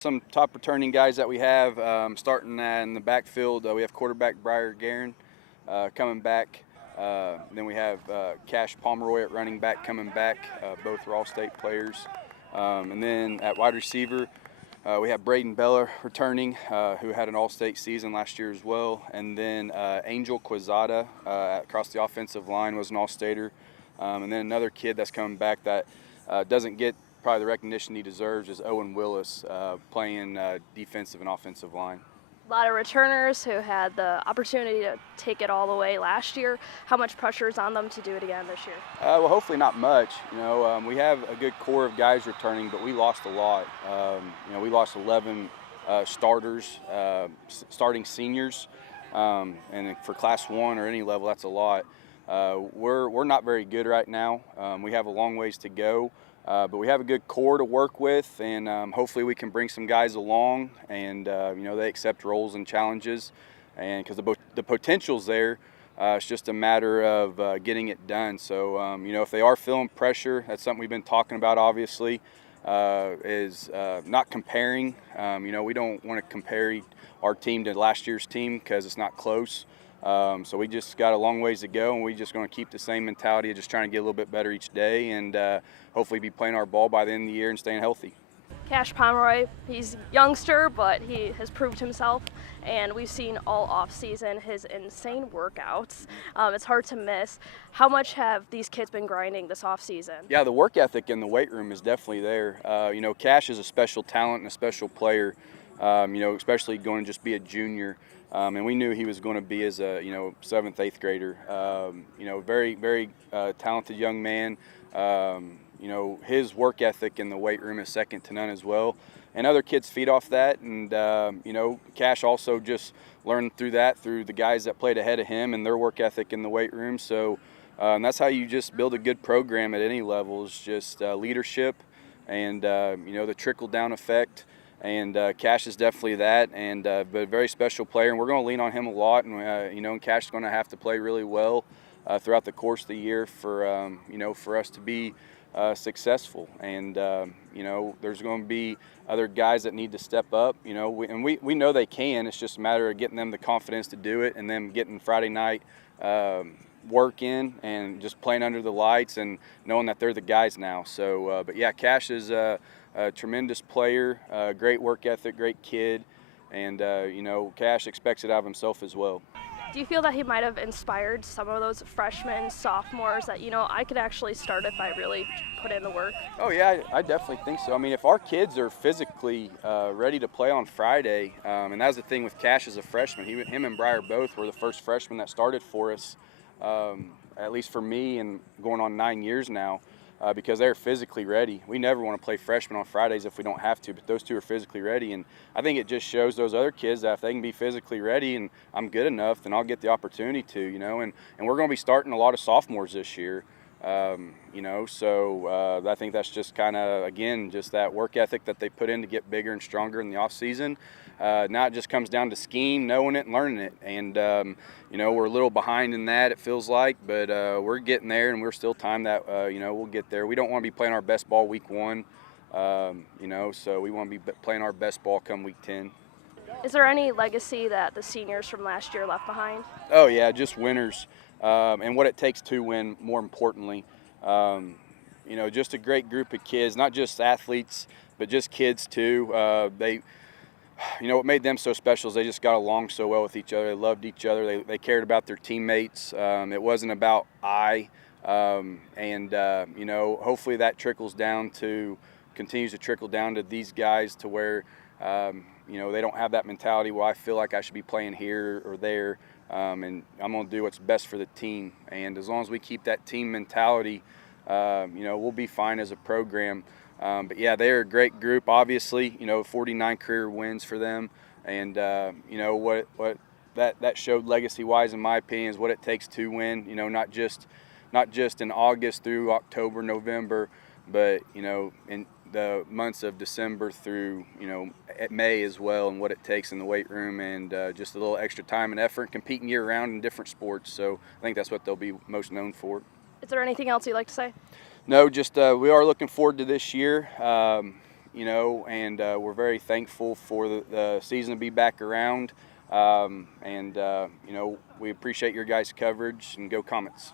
Some top returning guys that we have starting in the backfield. We have quarterback Briar Guerin coming back. Then we have Cash Pomeroy at running back coming back. Both are all-state players. And then at wide receiver, we have Braden Bella returning, who had an all-state season last year as well. And then Angel Quezada across the offensive line was an all-stater. And then another kid that's coming back that doesn't get probably the recognition he deserves is Owen Willis, playing defensive and offensive line. A lot of returners who had the opportunity to take it all the way last year. How much pressure is on them to do it again this year? Well, hopefully not much. We have a good core of guys returning, but we lost a lot. We lost 11 starters, starting seniors, and for Class 1 or any level, that's a lot. We're not very good right now. We have a long ways to go. But we have a good core to work with, and hopefully we can bring some guys along, and they accept roles and challenges, and because the potential's there, it's just a matter of getting it done. So if they are feeling pressure, that's something we've been talking about. Obviously, is not comparing. We don't want to compare our team to last year's team because it's not close. So we just got a long ways to go, and we're just going to keep the same mentality of just trying to get a little bit better each day, and hopefully be playing our ball by the end of the year and staying healthy. Cash Pomeroy, he's a youngster, but he has proved himself, and we've seen all off-season his insane workouts. It's hard to miss. How much have these kids been grinding this off-season? Yeah, the work ethic in the weight room is definitely there. Cash is a special talent and a special player, especially going to just be a junior. And we knew he was going to be as a 7th, 8th grader. Very, very talented young man. His work ethic in the weight room is second to none as well. And other kids feed off that. And Cash also just learned through the guys that played ahead of him and their work ethic in the weight room. So that's how you just build a good program at any level, is just leadership and the trickle down effect. And Cash is definitely that, and but a very special player, and we're going to lean on him a lot. And Cash is going to have to play really well throughout the course of the year for for us to be successful. And there's going to be other guys that need to step up. We know they can. It's just a matter of getting them the confidence to do it, and then getting Friday night work in and just playing under the lights and knowing that they're the guys now. So, but yeah, Cash is a tremendous player, great work ethic, great kid, and Cash expects it out of himself as well. Do you feel that he might have inspired some of those freshmen, sophomores that, I could actually start if I really put in the work? Oh yeah, I definitely think so. I mean, if our kids are physically ready to play on Friday, and that's the thing with Cash as a freshman, him and Briar both were the first freshmen that started for us, at least for me, and going on 9 years now. Because they're physically ready. We never want to play freshmen on Fridays if we don't have to, but those two are physically ready, and I think it just shows those other kids that if they can be physically ready and I'm good enough, then I'll get the opportunity to, and we're going to be starting a lot of sophomores this year, so I think that's just kind of, again, just that work ethic that they put in to get bigger and stronger in the off season. Now it just comes down to scheme, knowing it and learning it, and we're a little behind in that, it feels like, but we're getting there, and we're still time that we'll get there. We don't want to be playing our best ball week 1, so we want to be playing our best ball come week 10. Is there any legacy that the seniors from last year left behind? Oh yeah, just winners, and what it takes to win, more importantly. Just a great group of kids, not just athletes, but just kids too. What made them so special is they just got along so well with each other. They loved each other. They cared about their teammates. It wasn't about hopefully that continues to trickle down to these guys to where, they don't have that mentality, well, I feel like I should be playing here or there, and I'm going to do what's best for the team. And as long as we keep that team mentality, we'll be fine as a program. But yeah, they're a great group. Obviously, 49 career wins for them, and what that showed legacy-wise, in my opinion, is what it takes to win. Not just in August through October, November, but in the months of December through May as well, and what it takes in the weight room, and just a little extra time and effort, competing year-round in different sports. So I think that's what they'll be most known for. Is there anything else you'd like to say? No, just we are looking forward to this year. and we're very thankful for the season to be back around. We appreciate your guys' coverage, and go Comets.